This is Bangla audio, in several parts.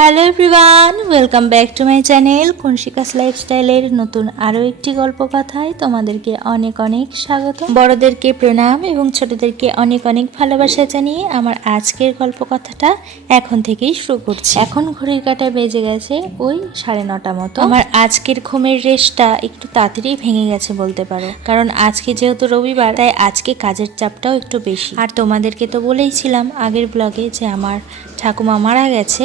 Hello everyone, welcome back to my channel conscious লাইফস্টাইলের নতুন আরও একটি গল্প কথায় তোমাদেরকে অনেক অনেক স্বাগত। বড়দেরকে প্রণাম এবং ছোটদেরকে অনেক অনেক ভালোবাসা জানিয়ে আমার আজকের গল্প কথাটা এখন থেকেই শুরু করছি। এখন ঘড়ির কাঁটায় বেজে গেছে ওই 9:30 মতো। আমার আজকের ঘুমের রেস্টটা একটু তাড়াতাড়ি ভেঙে গেছে বলতে পারো, কারণ আজকে যেহেতু রবিবার তাই আজকে কাজের চাপটাও একটু বেশি। আর তোমাদেরকে তো বলেইছিলাম আগের ব্লগে যে আমার ঠাকুমা মারা গেছে,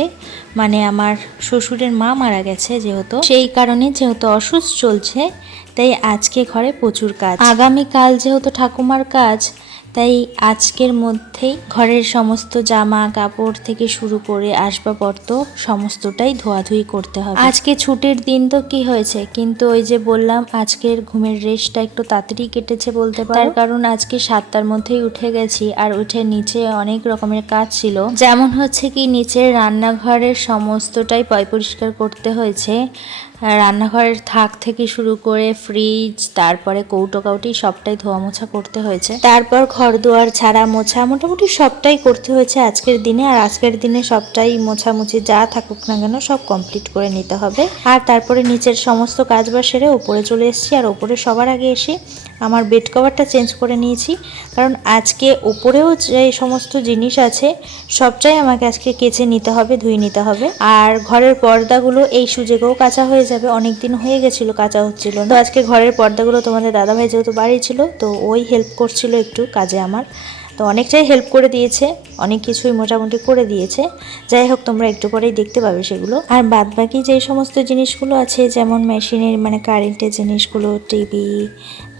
মানে আমার শ্বশুরের মা মারা গেছে, যেহেতু সেই কারণে যেহেতু অসুস্থ চলছে তাই আজকে ঘরে প্রচুর কাজ। আগামীকাল যেহেতু ঠাকুমার কাজ তাই আজকের মধ্যেই ঘরের সমস্ত জামা কাপড় থেকে শুরু করে আসবাবপত্র সমস্তটাই ধোয়াধুয়ি করতে হবে। আজকে ছুটির দিন তো কি হয়েছে, কিন্তু ওই যে বললাম আজকের ঘুমের রেস্টটা একটু তাড়াতাড়ি কেটেছে বলতে পারো। তার কারণ আজকে 7টার মধ্যেই উঠে গেছি, আর উঠে নিচে অনেক রকমের কাজ ছিল, যেমন হচ্ছে কি নিচের রান্নাঘরের সমস্তটাই পরিষ্কার করতে হয়েছে। রান্নাঘরের থাক থেকে শুরু করে ফ্রিজ, তারপরে কৌটো কাউটি সবটাই ধোয়া মোছা করতে হয়েছে। তারপর ঘর দুয়ার ছাড়া মোছা মোটামুটি সবটাই করতে হয়েছে আজকের দিনে। আর আজকের দিনে সবটাই মোছামুছি যা থাকুক না কেন সব কমপ্লিট করে নিতে হবে। আর তারপরে নিচের সমস্ত কাজ বাজ সেরে ওপরে চলে এসেছি। আর ওপরে সবার আগে এসে আমার বেড কভারটা চেঞ্জ করে নিয়েছি, কারণ আজকে ওপরেও যে সমস্ত জিনিস আছে সবটাই আমাকে আজকে কেচে নিতে হবে, ধুয়ে নিতে হবে। আর ঘরের পর্দাগুলো এই সুযোগেও কাচা হয়ে যাবে, অনেক দিন হয়ে গেছিল কাচা হচ্ছিল না। তো আজকে ঘরের পর্দাগুলো তোমাদের দাদাভাই যেহেতু বাড়ি ছিল তো ওই হেল্প করছিল একটু কাজে আমার, তো অনেকটাই হেল্প করে দিয়েছে, অনেক কিছুই মোটামুটি করে দিয়েছে। যাই হোক, তোমরা একটু পরেই দেখতে পাবে সেগুলো। আর বাদ বাকি যে সমস্ত জিনিসগুলো আছে যেমন মেশিনের মানে কারেন্টের জিনিসগুলো, টিভি,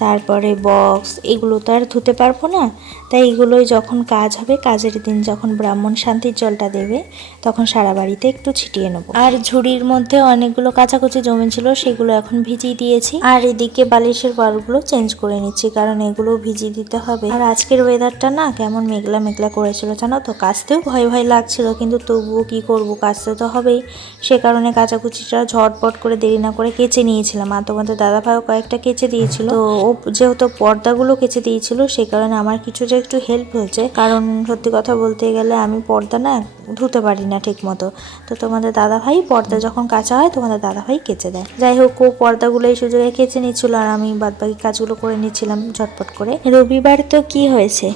তারপরে বক্স, এগুলো তো আর ধুতে পারবো না, তাই এগুলোই যখন কাজ হবে, কাজের দিন যখন ব্রাহ্মণ শান্তির জলটা দেবে তখন সারা বাড়িতে একটু ছিটিয়ে নেবো। আর ঝুড়ির মধ্যে অনেকগুলো কাচাকুচি জমেছিল, সেগুলো এখন ভিজিয়ে দিয়েছি। আর এদিকে বালিশের বারগুলো চেঞ্জ করে নিচ্ছি, কারণ এগুলো ভিজিয়ে দিতে হবে। আর আজকের ওয়েদারটা না কেমন মেঘলা মেঘলা করেছিল জানো তো, কাচতেও ভয় ভয় লাগছিল, কিন্তু তবুও কি করব, কাচতে তো হবেই। সে কারণে কাচাকুচিটা ঝটপট করে দেরি না করে কেচে নিয়েছিলাম। আর তোমাদের দাদাভাইও কয়েকটা কেচে দিয়েছিল, তো ও যেহেতু পর্দাগুলো কেচে দিয়েছিল সে কারণে আমার কিছুটা একটু হেল্প হয়েছে। কারণ সত্যি কথা বলতে গেলে আমি পর্দা না ধুতে পারি না ঠিক মতো, তো তোমাদের দাদাভাই পর্দা যখন কাচা হয় তোমাদের দাদাভাই কেচে দেয়। যাই হোক, ও পর্দাগুলো এই সুযোগে কেচে নিচ্ছিল আর আমি বাদবাকি কাজগুলো করে নিচ্ছিলাম ঝটপট করে। রবিবার তো কি হয়েছে,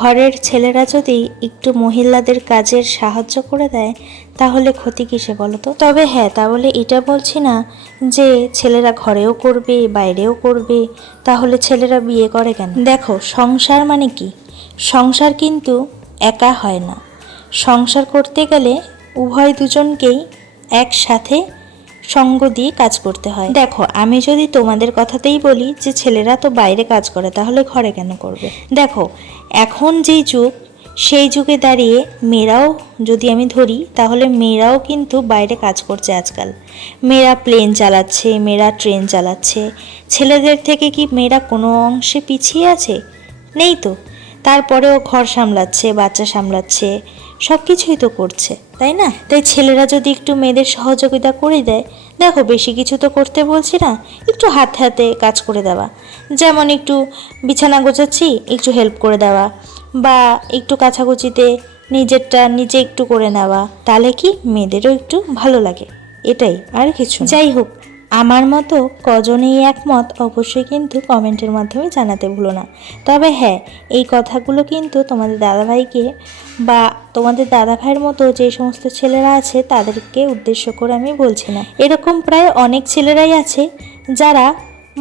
ঘরের ছেলেরা যদি একটু মহিলাদের কাজের সাহায্য করে দেয় তাহলে ক্ষতি কিসে বলো তো। তবে হ্যাঁ, তাহলে এটা বলছি না যে ছেলেরা ঘরেও করবে বাইরেও করবে, তাহলে ছেলেরা বিয়ে করে কেন? দেখো, সংসার মানে কি, সংসার কিন্তু একা হয় না। সংসার করতে গেলে উভয় দুজনকেই একসাথে সঙ্গ দিয়ে কাজ করতে হয়। দেখো, আমি যদি তোমাদের কথাতেই বলি যে ছেলেরা তো বাইরে কাজ করে, তাহলে ঘরে কেন করবে? দেখো, এখন যেই যুগ সেই যুগে দাঁড়িয়ে মেয়েরাও যদি আমি ধরি তাহলে মেয়েরাও কিন্তু বাইরে কাজ করছে আজকাল। মেয়েরা প্লেন চালাচ্ছে, মেয়েরা ট্রেন চালাচ্ছে। ছেলেদের থেকে কি মেয়েরা কোনো অংশে পিছিয়ে আছে? নেই তো। তারপরেও ঘর সামলাচ্ছে, বাচ্চা সামলাচ্ছে, সব কিছুই তো করছে, তাই না? তাই ছেলেরা যদি একটু মেয়েদের সহযোগিতা করে দেয়, দেখো বেশি কিছু তো করতে বলছি না, একটু হাতে হাতে কাজ করে দেওয়া, যেমন একটু বিছানা গোছাচ্ছি একটু হেল্প করে দেওয়া, বা একটু কাছাকুচিতে নিজেরটা নিজে একটু করে নেওয়া, তাহলে কি মেয়েদেরও একটু ভালো লাগে, এটাই, আর কিছু। যাই হোক, আমার মতো কজনেই একমত অবশ্যই কিন্তু কমেন্টের মাধ্যমে জানাতে ভুলো না। তবে হ্যাঁ, এই কথাগুলো কিন্তু তোমাদের দাদাভাইকে বা তোমাদের দাদাভাইয়ের মতো যে সমস্ত ছেলেরা আছে তাদেরকে উদ্দেশ্য করে আমি বলছি না। এরকম প্রায় অনেক ছেলেরাই আছে যারা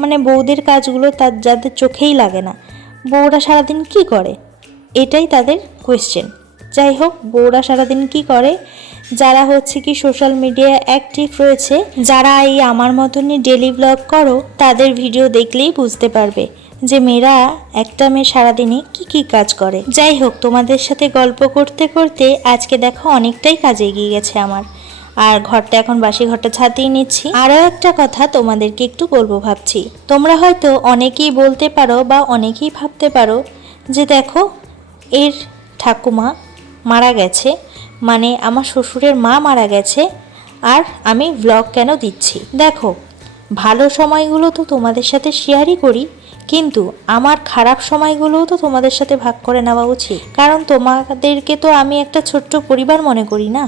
মানে বউদের কাজগুলো যাদের চোখেই লাগে না। বউরা সারাদিন কি করে, এটাই তাদের কোয়েশ্চেন। যাই হোক, বউরা সারাদিন কি করে, যারা হচ্ছে কি সোশ্যাল মিডিয়ায় অ্যাক্টিভ রয়েছে, যারা এই আমার মতনই ডেলি ব্লগ করো, তাদের ভিডিও দেখলেই বুঝতে পারবে যে মেয়েরা, একটা মেয়ে সারাদিনে কি কি কাজ করে। যাই হোক, তোমাদের সাথে গল্প করতে করতে আজকে দেখো অনেকটাই কাজে এগিয়ে গেছে আমার। আর ঘরটা এখন বাসি ঘরটা ছাতিয়ে নিচ্ছি। আরও একটা কথা তোমাদেরকে একটু বলবো ভাবছি, তোমরা হয়তো অনেকেই বলতে পারো বা অনেকেই ভাবতে পারো যে দেখো এর ঠাকুমা মারা গেছে, মানে আমার শ্বশুরের মা মারা গেছে, আর আমি ব্লগ কেন দিচ্ছি? দেখো, ভালো সময়গুলো তো তোমাদের সাথে শেয়ারই করি, কিন্তু আমার খারাপ সময়গুলোও তো তোমাদের সাথে ভাগ করে নেওয়া উচিত, কারণ তোমাদেরকে তো আমি একটা ছোট্ট পরিবার মনে করি না।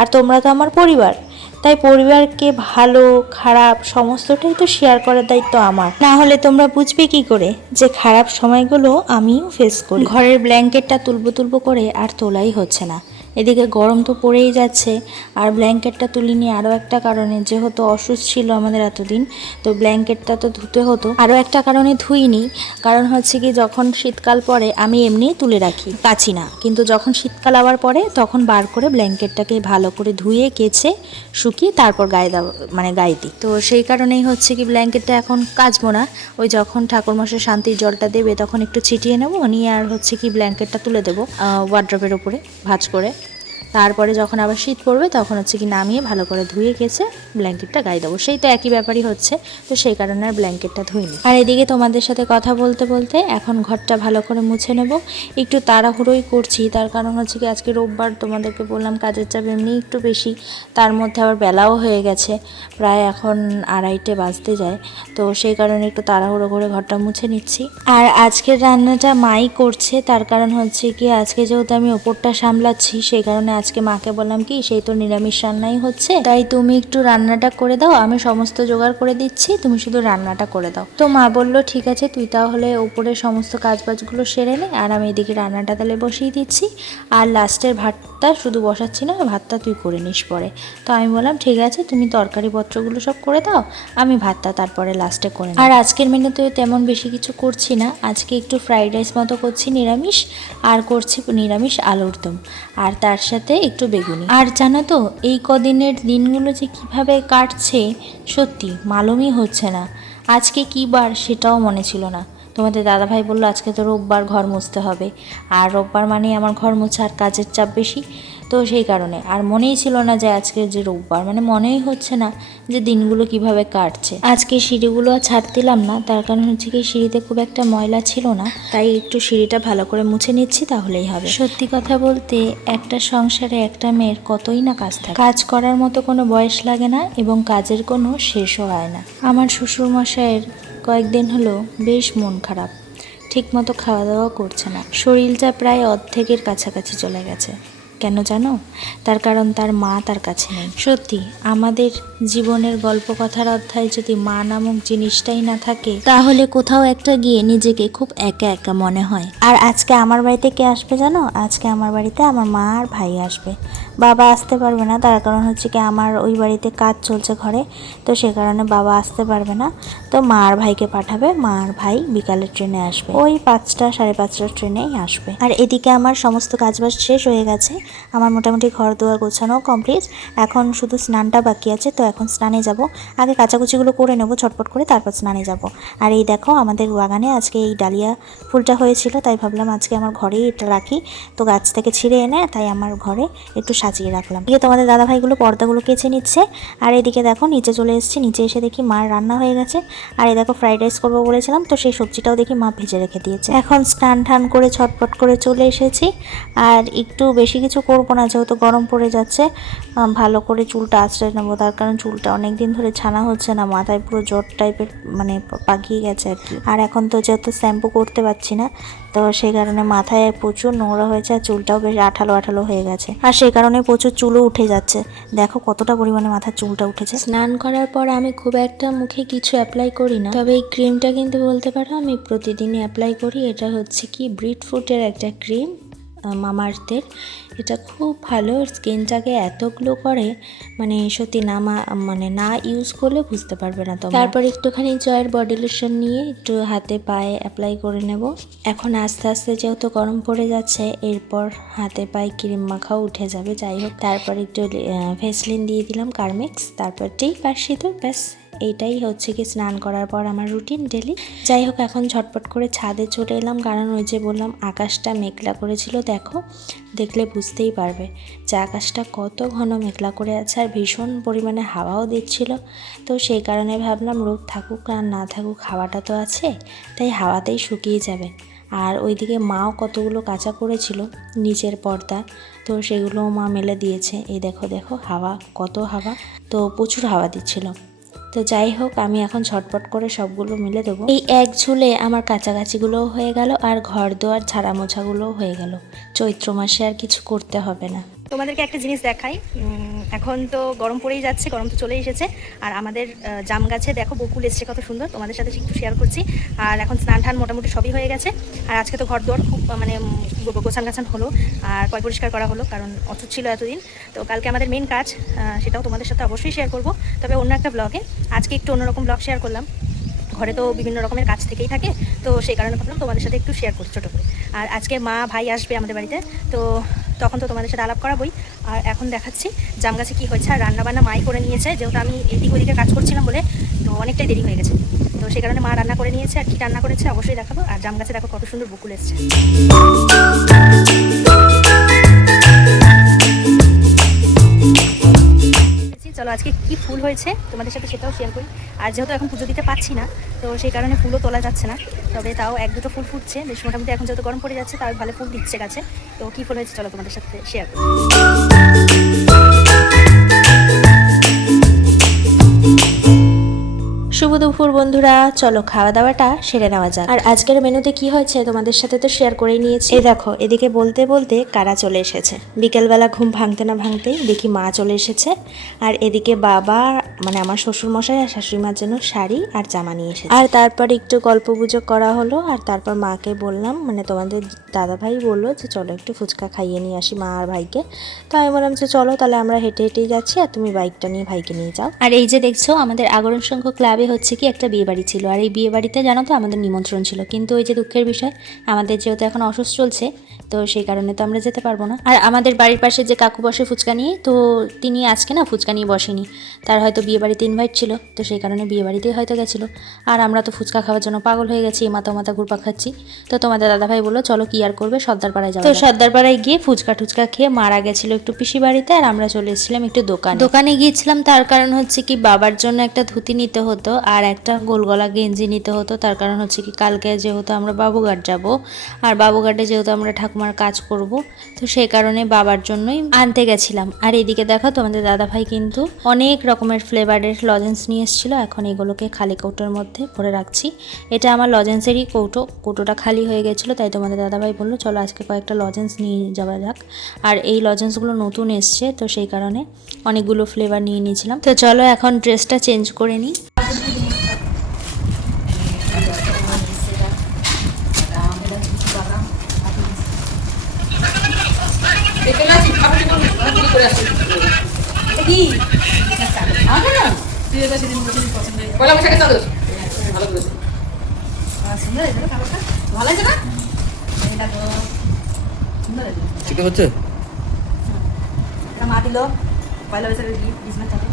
আর তোমরা তো আমার পরিবার, তাই পরিবারকে ভালো খারাপ সমস্তটাই তো শেয়ার করার দায়িত্ব আমার। না হলে তোমরা বুঝবে কি করে যে খারাপ সময়গুলো আমিও ফেস করি। ঘরের ব্ল্যাঙ্কেটটা তুলবো করে আর তোলাই হচ্ছে না। এদিকে গরম তো পড়েই যাচ্ছে, আর ব্ল্যাঙ্কেটটা তুলিনি আরও একটা কারণে, যেহেতু অসুস্থ ছিল আমাদের এতদিন, তো ব্ল্যাঙ্কেটটা তো ধুতে হতো। আরও একটা কারণে ধুইনি, কারণ হচ্ছে কি যখন শীতকাল পড়ে আমি এমনি তুলে রাখি, কাচি না, কিন্তু যখন শীতকাল আবার পড়ে তখন বার করে ব্ল্যাঙ্কেটটাকে ভালো করে ধুয়ে কেচে শুকিয়ে তারপর গায়ে দাও, মানে গায়ে দিই। তো সেই কারণেই হচ্ছে কি ব্ল্যাঙ্কেটটা এখন কাচবো না, ওই যখন ঠাকুরমশাই শান্তির জলটা দেবে তখন একটু ছিটিয়ে নেবো, নিয়ে আর হচ্ছে কি ব্ল্যাঙ্কেটটা তুলে দেবো ওয়ার্ড্রপের উপরে ভাঁজ করে। তারপরে যখন আবার শীত পড়বে তখন হচ্ছে কি নামিয়ে ভালো করে ধুয়ে কেচে ব্ল্যাঙ্কেটটা গায়ে দেবো, সেই তো একই ব্যাপারই হচ্ছে। তো সেই কারণে আর ব্ল্যাঙ্কেটটা ধুইনি। আর এদিকে তোমাদের সাথে কথা বলতে বলতে এখন ঘরটা ভালো করে মুছে নেব। একটু তাড়াহুড়োই করছি, তার কারণ হচ্ছে কি আজকে রোববার, তোমাদেরকে বললাম কাজের চাপ এমনি একটু বেশি, তার মধ্যে আবার বেলাও হয়ে গেছে, প্রায় এখন 2:30 বাজতে যায়। তো সেই কারণে একটু তাড়াহুড়ো করে ঘরটা মুছে নিচ্ছি। আর আজকের রান্নাটা মাই করছে, তার কারণ হচ্ছে কি আজকে যেহেতু আমি ওপরটা সামলাচ্ছি, সেই কারণে আজকে মাকে বললাম কি সেই তো নিরামিষ রান্নাই হচ্ছে, তাই তুমি একটু রান্নাটা করে দাও, আমি সমস্ত জোগাড় করে দিচ্ছি, তুমি শুধু রান্নাটা করে দাও। তো মা বললো ঠিক আছে, তুই তাহলে উপরে সমস্ত কাজবাজগুলো সেরে নে, আর আমি এদিকে রান্নাটা তাহলে বসিয়ে দিচ্ছি, আর লাস্টের ভাতটা শুধু বসাচ্ছি না, ভাতটা তুই করে নিস পরে। তো আমি বললাম ঠিক আছে, তুমি তরকারি পত্রগুলো সব করে দাও, আমি ভাতটা তারপরে লাস্টে করে নিই। আর আজকের মেনুতে তেমন বেশি কিছু করছি না, আজকে একটু ফ্রাইড রাইস মতো করছি নিরামিষ, আর করছি নিরামিষ আলুর দম, আর তার সাথে একটু বেগুনি। আর জানো তো এই কদিনের দিনগুলো যে কিভাবে কাটছে সত্যি মালুমই হচ্ছে না। আজকে কী বার সেটাও মনে ছিল না। তোমাদের দাদাভাই বললো আজকে তো রোববার, ঘর মুছতে হবে, আর রোববার মানে আমার ঘর মোছা আর কাজের চাপ বেশি, তো সেই কারণে আর মনেই ছিল না যে আজকে যে রোববার, মানে মনেই হচ্ছে না যে দিনগুলো কিভাবে কাটছে। আজকে সিঁড়িগুলো আর ছাড় দিলাম না, তার কারণ হচ্ছে কি সিঁড়িতে খুব একটা ময়লা ছিল না, তাই একটু সিঁড়িটা ভালো করে মুছে নিচ্ছি, তাহলেই হবে। সত্যি কথা বলতে একটা সংসারে একটা মেয়ের কতই না কাজ থাকে, কাজ করার মতো কোনো বয়স লাগে না এবং কাজের কোনো শেষও হয় না। আমার শ্বশুরমশাইয়ের কয়েকদিন হলো বেশ মন খারাপ, ঠিকমতো খাওয়া দাওয়া করছে না, শরীরটা প্রায় অর্ধেকের কাছাকাছি চলে গেছে। কেন জানো? তার কারণ তার মা তার কাছে নেই। সত্যি আমাদের জীবনের গল্প কথার অধ্যায় যদি মা নামক জিনিসটাই না থাকে, তাহলে কোথাও একটা গিয়ে নিজেকে খুব একা একা মনে হয়। আর আজকে আমার বাড়িতে কে আসবে জানো? আজকে আমার বাড়িতে আমার মা আর ভাই আসবে, বাবা আসতে পারবে না, তার কারণ হচ্ছে কি আমার ওই বাড়িতে কাজ চলছে ঘরে, তো সে কারণে বাবা আসতে পারবে না, তো মা আর ভাইকে পাঠাবে, মা আর ভাই বিকালের ট্রেনে আসবে, ওই 5টা 5:30টার ট্রেনেই আসবে। আর এদিকে আমার সমস্ত কাজবাজ শেষ হয়ে গেছে, আমার মোটামুটি ঘর দুয়ার গোছানো কমপ্লিট, এখন শুধু স্নানটা বাকি আছে, তো এখন স্নানে যাব, আগে কাচাকুচিগুলো করে নেব ছটপট করে, তারপর স্নানে যাব। আর এই দেখো আমাদের বাগানে আজকে এই ডালিয়া ফুলটা হয়েছিল, তাই ভাবলাম আজকে আমার ঘরেই এটা রাখি, তো গাছ থেকে ছিঁড়ে এনে তাই আমার ঘরে একটু সাজিয়ে রাখলাম। এদিকে তোমাদের দাদাভাইগুলো পর্দাগুলো কেচে নিচ্ছে, আর এদিকে দেখো নিচে চলে এসেছি, নিচে এসে দেখি মার রান্না হয়ে গেছে, আর এই দেখো ফ্রাইড রাইস করবো বলেছিলাম, তো সেই সবজিটাও দেখি মা ভেজে রেখে দিয়েছে। এখন স্নান টান করে ছটপট করে চলে এসেছি, আর একটু বেশি কিছু করবো না যেহেতু গরম পড়ে যাচ্ছে, ভালো করে চুলটা আঁচড়ে নেবো, তার কারণ চুলটা অনেক দিন ধরে ছানা হচ্ছে না, মাথায় পুরো জট টাইপের মানে পাকিয়ে গেছে আর কি। আর এখন তো যেহেতু শ্যাম্পু করতে পারছি না, তো সেই কারণে মাথায় প্রচুর নোংরা হয়েছে, আর চুলটাও বেশ আঠালো আঠালো হয়ে গেছে, আর সেই কারণে প্রচুর চুলও উঠে যাচ্ছে। দেখো কতটা পরিমাণে মাথার চুলটা উঠেছে। স্নান করার পর আমি খুব একটা মুখে কিছু অ্যাপ্লাই করি না, তবে এই ক্রিমটা কিন্তু বলতে পারো আমি প্রতিদিনই অ্যাপ্লাই করি। এটা হচ্ছে কি ব্রিড ফুটের একটা ক্রিম, মামাআর্থের, এটা খুব ভালো, স্কিনটাকে এত গ্লো করে, মানে সত্যি না মানে না ইউজ করলে বুঝতে পারবে না তোমরা। তারপর একটুখানি জয়ের বডি লোশন নিয়ে একটু হাতে পায়ে অ্যাপ্লাই করে নেব। এখন আস্তে আস্তে যেহেতু গরম পড়ে যাচ্ছে, এরপর হাতে পায়ে ক্রিম মাখাও উঠে যাবে, যাই হোক। তারপর একটু ভেসলিন দিয়ে দিলাম কার্মেক্স, তারপর টিপ আর সিঁদুর, ব্যাস এইটাই হচ্ছে কি স্নান করার পর আমার রুটিন ডেলি। যাই হোক এখন ঝটপট করে ছাদে চলে এলাম, কারণ ওই যে বললাম আকাশটা মেঘলা করেছিল, দেখো দেখলে বুঝতেই পারবে যে আকাশটা কত ঘন মেঘলা করে আছে, আর ভীষণ পরিমাণে হাওয়াও দিচ্ছিল, তো সেই কারণে ভাবলাম রোদ থাকুক আর না থাকুক হাওয়াটা তো আছে, তাই হাওয়াতেই শুকিয়ে যাবে। আর ওইদিকে মাও কতগুলো কাঁচা করেছিল নিচের পর্দা, তো সেগুলোও মা মেলে দিয়েছে। এই দেখো দেখো হাওয়া, কত হাওয়া, তো প্রচুর হাওয়া দিচ্ছিল। তো যাই হোক আমি এখন ছটপট করে সবগুলো মিলে দেবো। এই এক ঝুলে আমার কাছাকাছিগুলোও হয়ে গেল, আর ঘর দোয়ার ঝাড়া মোছাগুলোও হয়ে গেল। চৈত্র মাসে আর কিছু করতে হবে না। তোমাদেরকে একটা জিনিস দেখাই। এখন তো গরম পড়েই যাচ্ছে, গরম তো চলেই এসেছে। আর আমাদের জাম গাছে দেখো বকুল এসছে কত সুন্দর, তোমাদের সাথে একটু শেয়ার করছি। আর এখন স্নান টান মোটামুটি সবই হয়ে গেছে। আর আজকে তো ঘর দোর খুব মানে কী বলবো, গোছান গাছান হলো আর পয় পরিষ্কার করা হলো, কারণ অসুখ ছিল এতদিন। তো কালকে আমাদের মেন কাজ, সেটাও তোমাদের সাথে অবশ্যই শেয়ার করব, তবে অন্য একটা ব্লগে। আজকে একটু অন্যরকম ব্লগ শেয়ার করলাম। ঘরে তো বিভিন্ন রকমের কাজ থেকেই থাকে, তো সেই কারণে ভাবলাম তোমাদের সাথে একটু শেয়ার করি ছোটো করে। আর আজকে মা ভাই আসবে আমাদের বাড়িতে, তো তখন তো তোমাদের সাথে আলাপ করাবই। আর এখন দেখাচ্ছি জাম গাছে কী হয়েছে। আর রান্নাবান্না মাই করে নিয়েছে, যেহেতু আমি এদিক ওদিকে কাজ করছিলাম বলে তো অনেকটাই দেরি হয়ে গেছে। তো সেই কারণে মা রান্না করে নিয়েছে, আর কী রান্না করেছে অবশ্যই দেখাবো। আর জাম গাছে দেখো কত সুন্দর বকুল এসছে। চলো আজকে কি ফুল হয়েছে তোমাদের সাথে সেটাও শেয়ার করি। আর যেহেতু এখন পুজো দিতে পারছি না, তো সেই কারণে ফুলও তোলা যাচ্ছে না, তবে তাও এক দুটো ফুল ফুটছে বেশ মোটামুটি। এখন যেহেতু গরম পড়ে যাচ্ছে, তাও ভালো ফুল দিচ্ছে গাছে। তো কী ফুল হয়েছে চলো তোমাদের সাথে শেয়ার করি। শুভ দুপুর বন্ধুরা, চলো খাওয়া দাওয়াটা সেরে নেওয়া যাক। আর আজকের মেনুতে কি হয়েছে তোমাদের সাথে তো শেয়ার করেই নিয়েছি। এই দেখো এদিকে বলতে বলতে কারা চলে এসেছে। বিকেলবেলা ঘুম ভাঙতে না ভাঙতেই দেখি মা চলে এসেছে। আর এদিকে বাবা মানে আমার শ্বশুর মশাই আর শাশুড়ি মার জন্য শাড়ি আর জামা নিয়ে এসেছে। আর তারপর একটু গল্প গুজব করা হলো। আর তারপর মাকে বললাম, মানে তোমাদের দাদা ভাই বললো যে চলো একটু ফুচকা খাইয়ে নিয়ে আসি মা আর ভাইকে। তো আমি বললাম যে চলো তাহলে আমরা হেঁটে হেঁটেই যাচ্ছি, আর তুমি বাইকটা নিয়ে ভাইকে নিয়ে যাও। আর এই যে দেখছো আমাদের আগরণ সংঘ ক্লাবে হচ্ছে কি একটা বিয়ে বাড়ি ছিল। আর এই বিয়ে বাড়িতে জানো তো আমাদের নিমন্ত্রণ ছিল, কিন্তু ওই যে দুঃখের বিষয় আমাদের যেহেতু এখন অসুস্থ চলছে, তো সেই কারণে তো আমরা যেতে পারবো না। আর আমাদের বাড়ির পাশে যে কাকু বসে ফুচকা নিয়ে, তো তিনি আজকে না ফুচকা নিয়ে বসেনি, তার হয়তো বিয়ে বাড়িতে ইনভাইট ছিল, তো সেই কারণে বিয়ে বাড়িতেই হয়তো গেছিলো। আর আমরা তো ফুচকা খাওয়ার জন্য পাগল হয়ে গেছি, মাথা মাথা ঘুরপা খাচ্ছি। তো তোমাদের দাদাভাই বললো চলো কি আর করবে, সর্দারপাড়ায় যাবো। তো সর্দারপাড়ায় গিয়ে ফুচকা টুচকা খেয়ে মারা গেছিলো একটু পিসি বাড়িতে, আর আমরা চলে এসেছিলাম একটু দোকানে গিয়েছিলাম। তার কারণ হচ্ছে কি বাবার জন্য একটা ধুতি নিতে হতো আর একটা গোলগলা গেঞ্জি নিতে হতো। তার কারণ হচ্ছে কি কালকে যেহেতু আমরা বাবুঘাট যাব, আর বাবুঘাটে যেহেতু আমরা ঠাকুমার কাজ করব, তো সেই কারণে বাবার জন্যই আনতে গেছিলাম। আর এদিকে দেখো তোমাদের দাদাভাই কিন্তু অনেক রকমের ফ্লেভারের লজেন্স নিয়ে এসেছিলো। এখন এগুলোকে খালি কৌটোর মধ্যে ভরে রাখছি। এটা আমার লজেন্সেরই কৌটোটা খালি হয়ে গেছিলো, তাই তোমাদের দাদাভাই বললো চলো আজকে কয়েকটা লজেন্স নিয়ে যাওয়া যাক। আর এই লজেন্সগুলো নতুন এসছে, তো সেই কারণে অনেকগুলো ফ্লেভার নিয়ে নিয়েছিলাম। তো চলো এখন ড্রেসটা চেঞ্জ করে নিই। হচ্ছে মা দিল পয়লা বৈশাখের বিজনেস থাকে।